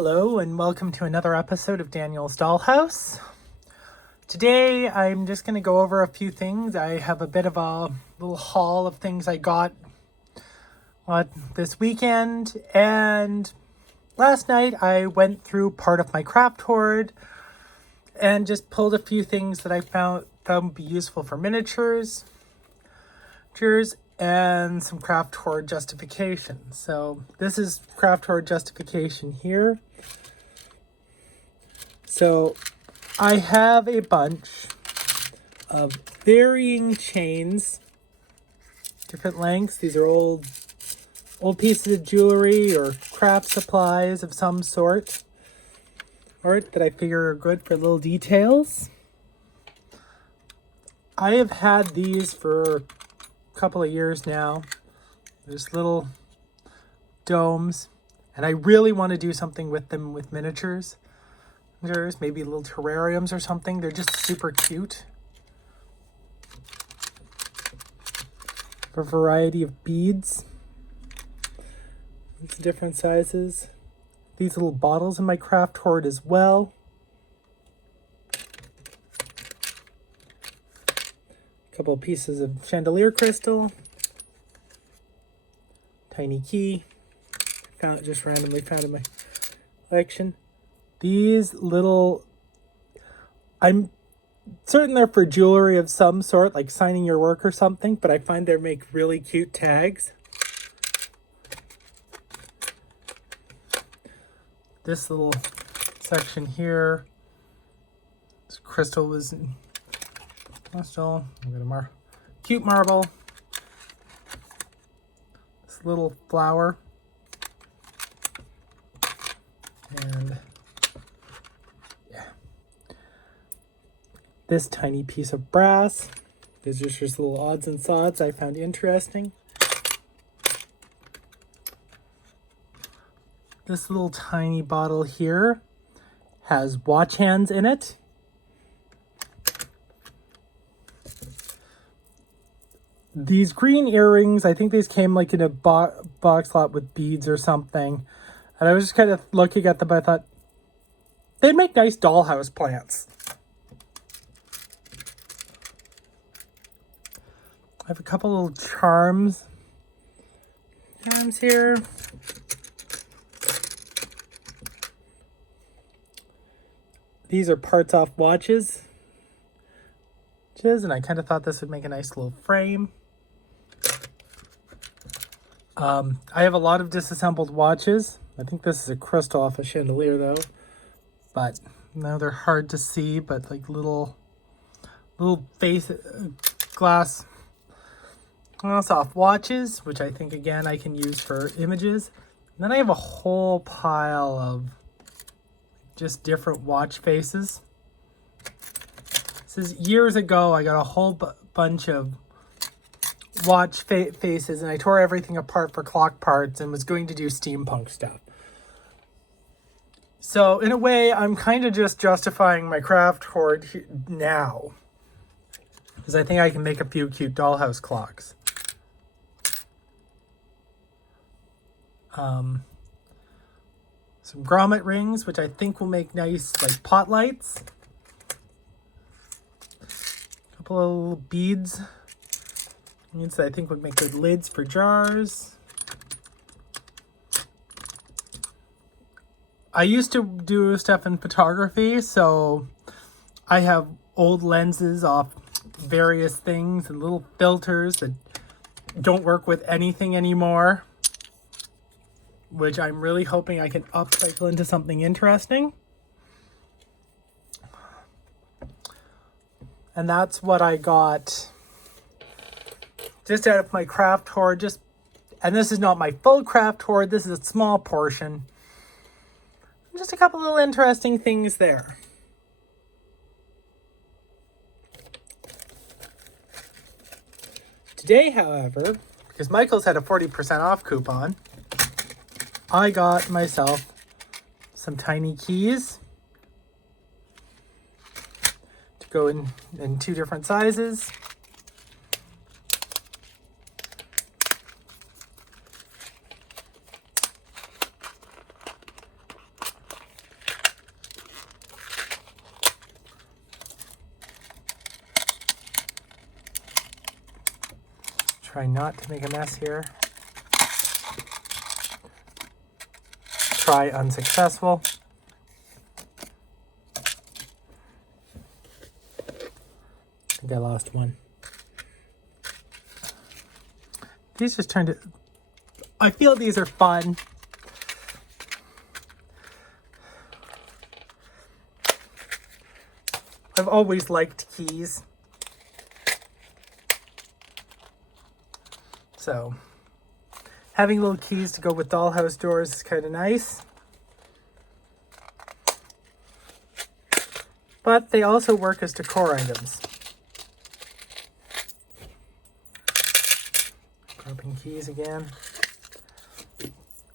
Hello and welcome to another episode of Daniel's Dollhouse. Today I'm just going to go over a few things. I have a bit of a little haul of things I got this weekend, and last night I went through part of my craft hoard and just pulled a few things that I found would be useful for miniatures and some craft hoard justification. So this is craft hoard justification here. So I have a bunch of varying chains, different lengths. These are old pieces of jewelry or craft supplies of some sort, that I figure are good for little details. I have had these for a couple of years now. There's little domes, and I really want to do something with them with miniatures. There's maybe little terrariums or something. They're just super cute. A variety of beads. It's different sizes. These little bottles in my craft hoard as well. A couple of pieces of chandelier crystal. Tiny key. Just randomly found in my collection. These little, I'm certain they're for jewelry of some sort, like signing your work or something, but I find they make really cute tags. This little section here, this crystal was crystal. I'm gonna cute marble. This little flower, and this tiny piece of brass. These are just little odds and sods I found interesting. This little tiny bottle here has watch hands in it. These green earrings, I think these came like in a box lot with beads or something. And I was just kind of looking at them, but I thought they'd make nice dollhouse plants. I have a couple little charms here. These are parts off watches. And I kind of thought this would make a nice little frame. I have a lot of disassembled watches. I think this is a crystal off a chandelier though. But now they're hard to see, but like little face glass off watches, which I think again I can use for images. And then I have a whole pile of just different watch faces. This is years ago. I got a whole bunch of watch faces, and I tore everything apart for clock parts and was going to do steampunk stuff. So in a way, I'm kind of just justifying my craft hoard now, because I think I can make a few cute dollhouse clocks. Some grommet rings, which I think will make nice like pot lights. A couple of little beads that I think would make good lids for jars. I used to do stuff in photography, so I have old lenses off various things and little filters that don't work with anything anymore, which I'm really hoping I can upcycle into something interesting. And that's what I got just out of my craft hoard. And this is not my full craft hoard. This is a small portion. Just a couple little interesting things there. Today, however, because Michael's had a 40% off coupon, I got myself some tiny keys to go in two different sizes. Try not to make a mess here. Try unsuccessful. I think I lost one. These just turned it. I feel these are fun. I've always liked keys. So, having little keys to go with dollhouse doors is kind of nice. But they also work as decor items. Grabbing keys again.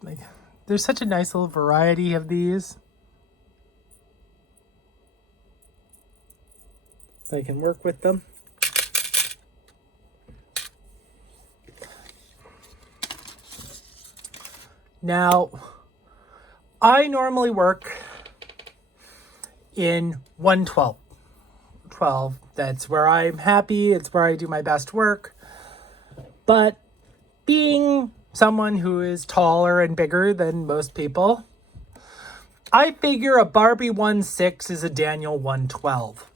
Like, there's such a nice little variety of these. So I can work with them. Now, I normally work in 112. 12. That's where I'm happy. It's where I do my best work. But being someone who is taller and bigger than most people, I figure a Barbie 1/6 is a Daniel 112.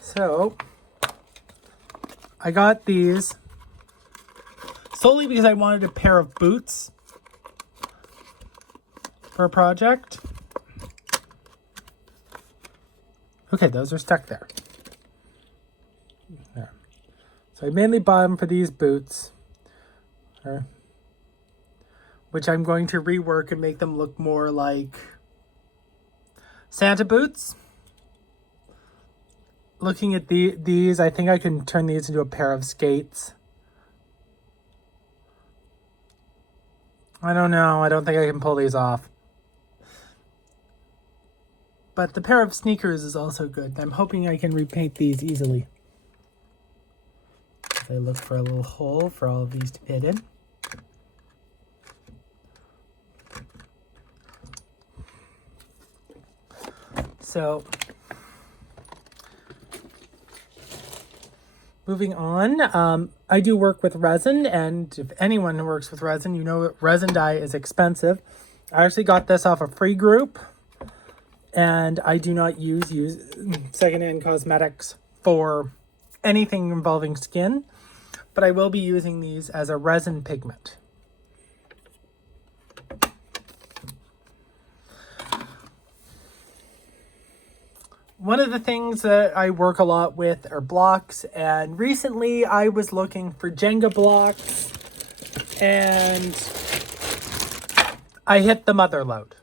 So, I got these solely because I wanted a pair of boots for a project. Okay, those are stuck there. There. So I mainly bought them for these boots, which I'm going to rework and make them look more like Santa boots. Looking at these, I think I can turn these into a pair of skates. I don't know. I don't think I can pull these off. But the pair of sneakers is also good. I'm hoping I can repaint these easily. I look for a little hole for all of these to fit in. So, moving on, I do work with resin, and if anyone who works with resin, you know that resin dye is expensive. I actually got this off a free group, and I do not use secondhand cosmetics for anything involving skin, but I will be using these as a resin pigment. One of the things that I work a lot with are blocks, and recently I was looking for Jenga blocks, and I hit the mother lode.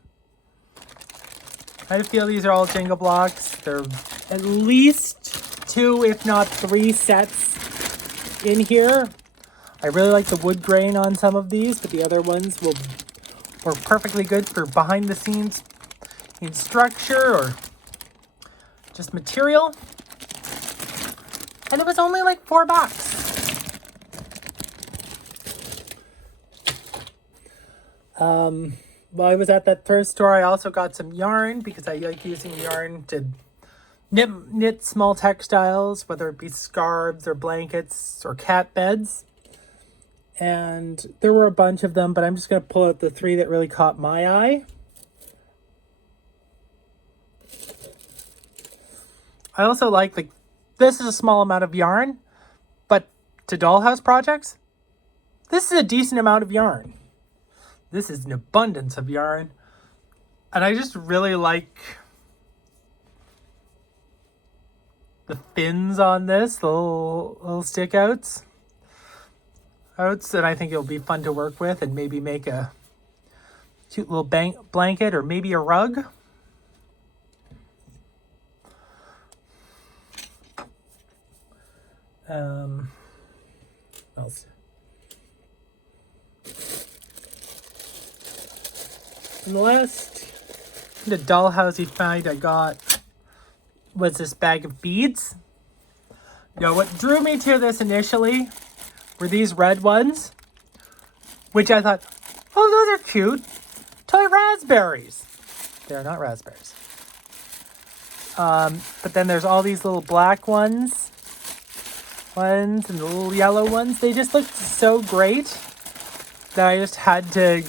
I feel these are all Jenga blocks. They're at least 2, if not 3 sets in here. I really like the wood grain on some of these, but the other ones will work perfectly good for behind the scenes in structure or just material. And it was only like $4. While I was at that thrift store, I also got some yarn because I like using yarn to knit small textiles, whether it be scarves or blankets or cat beds. And there were a bunch of them, but I'm just going to pull out the 3 that really caught my eye. I also like this is a small amount of yarn, but to dollhouse projects, this is a decent amount of yarn. This is an abundance of yarn. And I just really like the fins on this, the little stick outs. And I think it'll be fun to work with and maybe make a cute little blanket or maybe a rug. What else? And the last dollhousey find I got was this bag of beads. Now, what drew me to this initially were these red ones, which I thought, oh, those are cute. Toy raspberries. They're not raspberries. But then there's all these little black ones. ones and the little yellow ones. They just looked so great that I just had to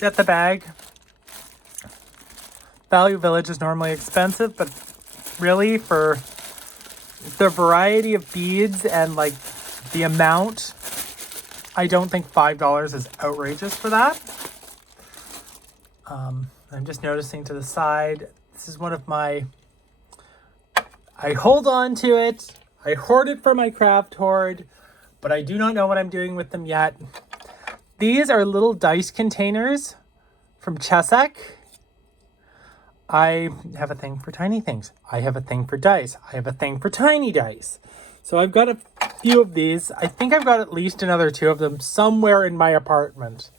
get the bag. Value Village is normally expensive, but really for the variety of beads and like the amount, I don't think $5 is outrageous for that. I'm just noticing to the side, this is one of my, I hold on to it. I hoard it for my craft hoard, but I do not know what I'm doing with them yet. These are little dice containers from Chesek. I have a thing for tiny things. I have a thing for dice. I have a thing for tiny dice. So I've got a few of these. I think I've got at least another 2 of them somewhere in my apartment.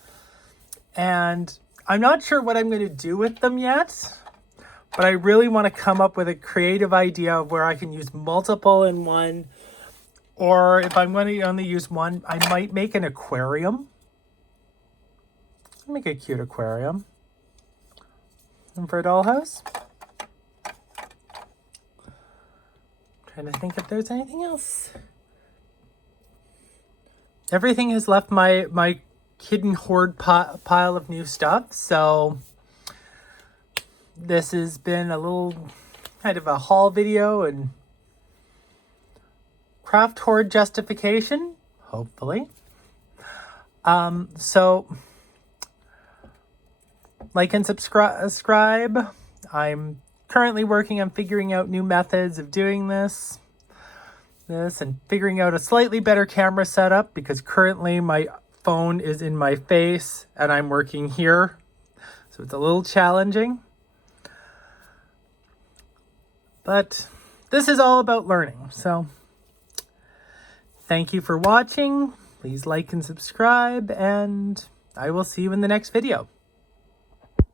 And I'm not sure what I'm going to do with them yet, but I really want to come up with a creative idea of where I can use multiple in one. Or if I'm going to only use one, I might make an aquarium. Make a cute aquarium. And for a dollhouse. Trying to think if there's anything else. Everything has left my hidden hoard pile of new stuff. So this has been a little kind of a haul video and craft hoard justification, hopefully. So like and subscribe. I'm currently working on figuring out new methods of doing this and figuring out a slightly better camera setup, because currently my phone is in my face and I'm working here. So it's a little challenging. But this is all about learning. So thank you for watching. Please like and subscribe, and I will see you in the next video.